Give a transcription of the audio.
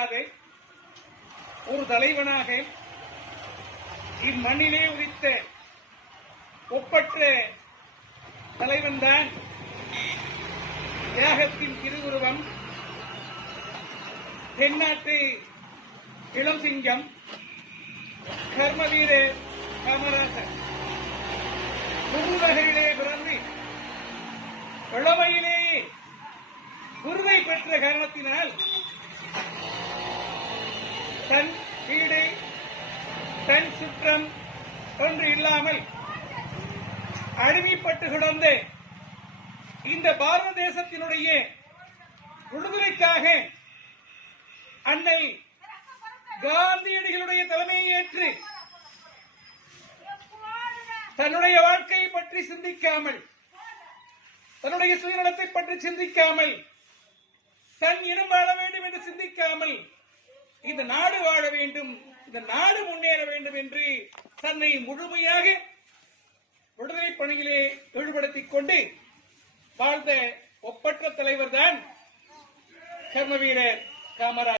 ஒரு தலைவனாக இம்மண்ணிலே உதித்த ஒப்பற்ற தலைவன் தான் தியாகத்தின் திருவுருவம், தென்னாட்டு இளம் சிங்கம், கர்மவீர காமராஜர். குறுநகையிலே பிறந்து இளமையிலேயே விருதை பெற்ற காரணத்தினால் தன் வீடு தன் சுற்றம் ஒன்று இல்லாமல் அடிமைப்பட்டு கிடந்த இந்த பாரத தேசத்தினுடைய விடுதலைக்காக அன்னை காந்தியடிகளுடைய தலைமையை ஏற்று தன்னுடைய வாழ்க்கையை பற்றி சிந்திக்காமல், தன்னுடைய சுயநலத்தை பற்றி சிந்திக்காமல், தன் இனம் வாழ வேண்டும் என்று சிந்திக்காமல் இந்த நாடு வாழ வேண்டும், இந்த நாடு முன்னேற வேண்டும் என்று தன்னை முழுமையாக விடுதலை பணியிலே ஈடுபடுத்திக் கொண்டு வாழ்ந்த ஒப்பற்ற தலைவர் தான் கர்மவீரர் காமராஜர்.